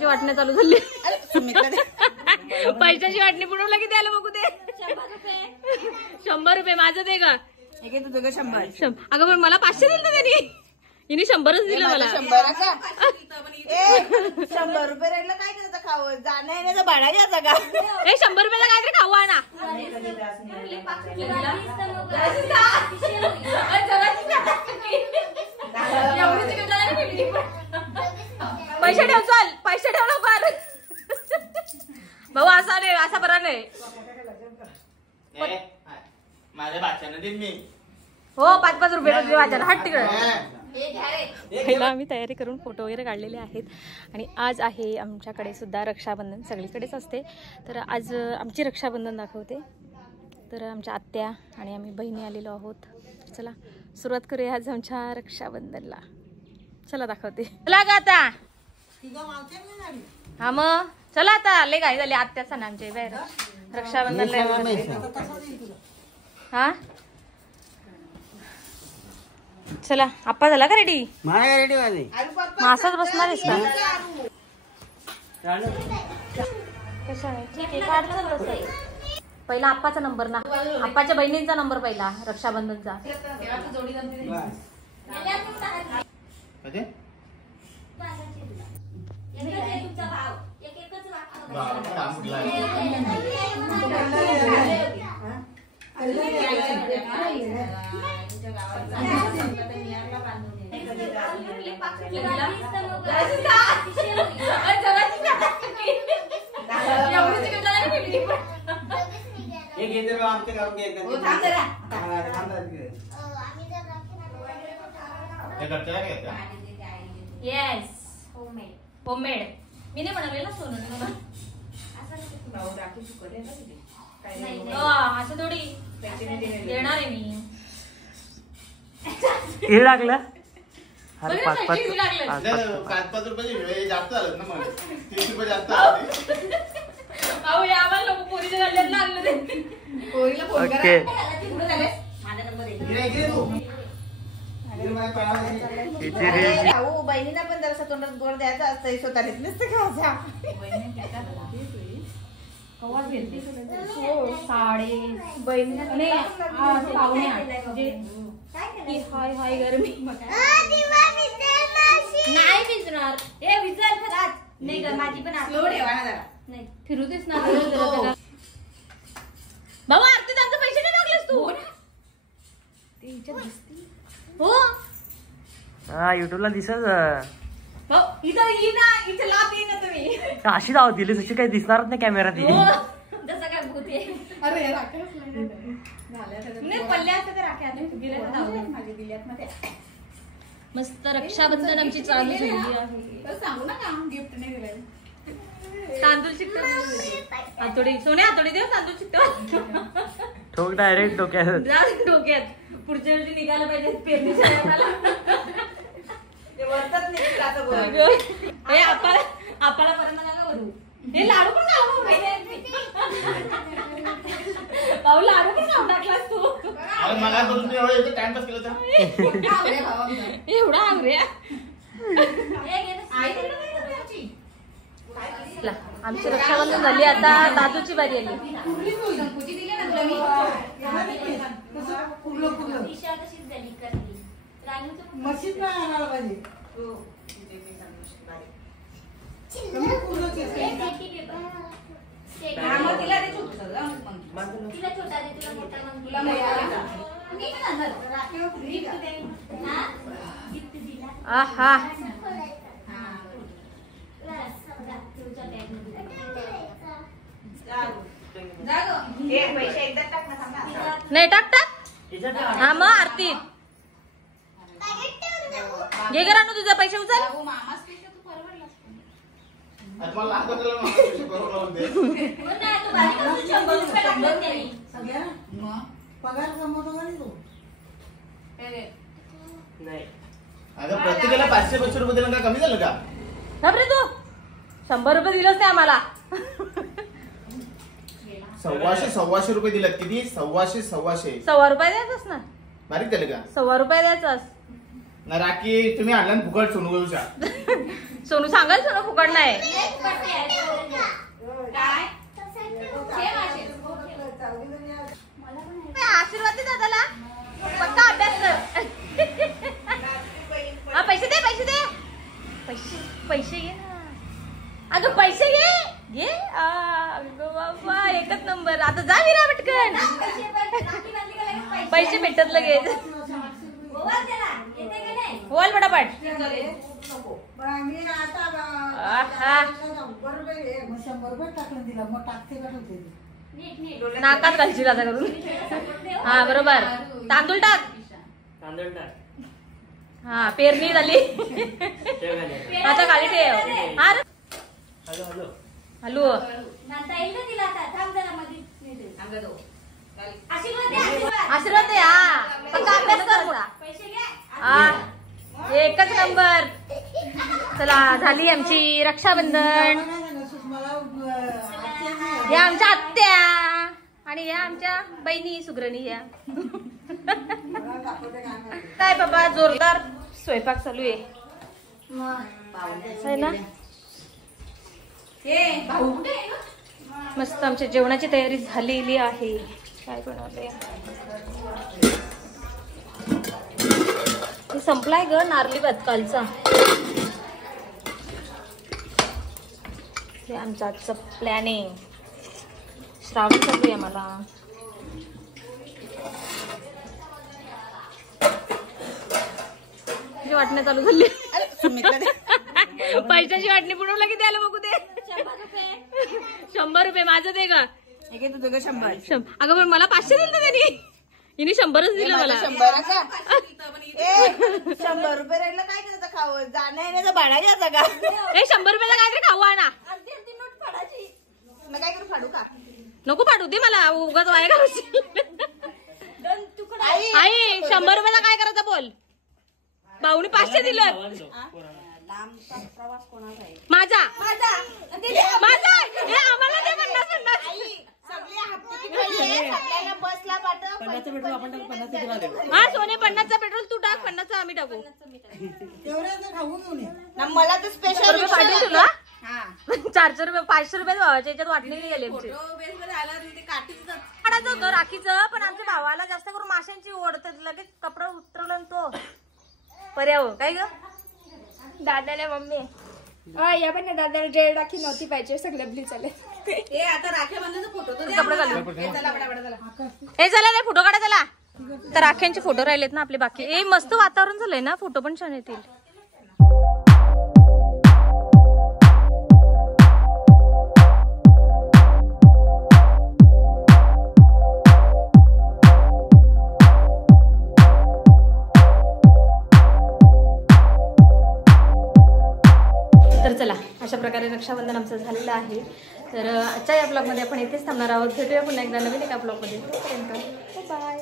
वाटणे चालू झाली. पैशाची वाटणी बुडवला किती आलं बघू ते. 100 रुपये माझं दे का. तुझं 100. अगं पण मला 500 दिलं त्यांनी. हिने 100च दिलं मला. 100 रुपये राहिलं काय करायचं खावं जाणं येण्याचा भाडा घ्यायचा का. 100 रुपयाला काहीतरी खाऊ आणा. पैसे ठेव चाल. पैसे ठेव लवकर. भाऊ असा नाही असा बरा नाही. माझ्या बाच्यानं देईन मी. हो 5-5 रुपये वाचायला. हट तिकडे. पहिला आम्ही तयारी करून फोटो वगैरे काढलेले आहेत आणि आज आहे आमच्याकडे सुद्धा रक्षाबंधन. सगळीकडेच असते तर आज आमची रक्षाबंधन दाखवते. तर आमच्या आत्या आणि आम्ही बहिणी आलेलो आहोत. चला सुरुवात करूया आज आमच्या रक्षाबंधनला. चला दाखवते. चला गा आता. हा मग चला आता. लय घाई झाली आत्याचा ना आमच्या बाहेर रक्षाबंधनला. हा चला आप्पा झाला का रेडी. रेडी मासाच बसणार आहेस का. कशा ठीक आहे काढ. पहिला आप्पाचा नंबर ना. आप्पाच्या बहिणींचा नंबर पहिला रक्षाबंधनचा. Yes homemade. मी नाही बनवलेला सोनू. असं थोडी देणार आहे मी. हे लागलं 5-5 रुपये जास्त झालं ना. मग 30 रुपये जास्त. आम्हाला पोरीच्या गल्ल्यात लागलं ते. पोरीला फोन करा. माझा नंबर आहे. बहिणीला पण जरा तोंडात गोड द्यायचा असतं. स्वतःला नसतं खायचा. साडे बहिणीला पाहुणे हाय हाय गरमी नाही भिजणार. हे भिजल खराच नाही ग. माझी पण नाही फिरूतेच ना. भाऊ आरती त्यांचे पैसे नाही टाकलेस तू. हो हा युट्यूबला दिसत. इथं लाभ येईन तुम्ही. अशी दाव दिली तशी काही दिसणारच नाही कॅमेरात. जसं काय भूत आहे. पल्ल्या असतं तर राख्या मस्त. रक्षाबंधन आमची चालू झाली आहे. सांगू ना का गिफ्ट नाही दिलं. तांदूळ शिकतो. हातोडी सोन्या हातोडी देऊ. तांदूळ शिकतो. ठोक डायरेक्ट डोक्यात. डोक्यात पुढच्या वर्षी निघायला पाहिजे. पेरणीच्या आपल्याला पर्यंत नका करू. हे लाडू पण खाऊ. भाऊ लाडू पण खाऊ टाकलास तू. मला टाइमपास केला. एवढा आवरे. आमची रक्षाबंधन झाली. आता दादूची बारी आली. आहा नाही टाक टाक. हा मग आरती घे करा ना तुझे पैसे उचल. पगार कमवतो का तू. अगं प्रत्येकाला 500-500 रुपये दिलं का कमी झालं का. रे तू 100 रुपये दिलंच नाही आम्हाला. 100-125 रुपये दिलेत. किती 100-125. ₹1.25 द्यायचंस ना. बारीक झालं का. ₹1.25 द्यायचं. ना राखी तुम्ही आणला ना फुकट सोनू बोलूचा. सोनू सांगाल सोनू फुकट नाही. आशीर्वाद दे दादाला. पक्का अभ्यास कर. हा पैसे दे पैसे दे. पैसे घे ना. अगं पैसे घे. अगं बाबा एकच नंबर. आता जा विरा पटकन. पैसे भेटत लगेच. बोल पटापट. नाकात घालशील आता करून. हा बरोबर. तांदूळ टाक. हा पेरणी झाली. आता खाली ठेव. हा हॅलो आशीर्वाद दे. हा पक्का अभ्यास कर पुढा. हा एकच नंबर. चला झाली आमची रक्षाबंधन. या आमच्या आत्या आणि या आमच्या बहिणी सुग्रणी या. काय बाबा जोरदार स्वयंपाक चालू आहे ना. मस्त आमच्या जेवणाची तयारी झालेली आहे. काय बनवलंय हे संपलाय ग नारली भात कालचा. हे आमचं आजचं प्लॅनिंग. श्रावण चालू आहे मला. वाटण्या चालू झाली. पैशाची वाटणी बुडवला किती आलं बघू दे. 100 रुपये माझं दे का. तुझं 100. अगं पण मला 500 दिलं त्यांनी. हिने 100च दिलं मला. 100 रुपये राहिलं काय करायचं खावं. जाण्या येण्याचा भाडा घ्यायचा का. 100 रुपयाला काहीतरी खाऊ आणा. मग काय करू फाडू का. नको पाठवू दे मला उगाच वाया घालवशील. आई 100 रुपयाला काय करायचं बोल. भाऊनी 500 दिलं. माझा आम्हाला दे 50 बसला पाठव. हा सोने 50चा पेट्रोल तू टाक 50चा आम्ही टाकू. मला तर स्पेशल पाठवून तुला 400 रुपये 500 रुपये भावाच्या याच्यात वाटणी गेले. काढायचं होतं राखीचं पण आमच्या भावाला जास्त करून माशांची ओढतात. लगेच कपडा उतरवलं तो पर्याव काय ग. दादाला मम्मी या पण दादाला जेल राखी नव्हती पाहिजे सगळं ब्ली चालेल. आता राख्या बांधायचा फोटो कपडे घालून हे झालं नाही फोटो काढा त्याला. तर राख्यांचे फोटो राहिलेत ना आपले बाकी. ए मस्त वातावरण झालंय ना फोटो पण छान येतील. तर चला अशा प्रकारे रक्षाबंधन आमचं झालेलं आहे. तर आजच्या या ब्लॉगमध्ये आपण इथेच थांबणार आहोत. भेटूया पुन्हा एकदा नवीन एका ब्लॉगमध्ये. बाय.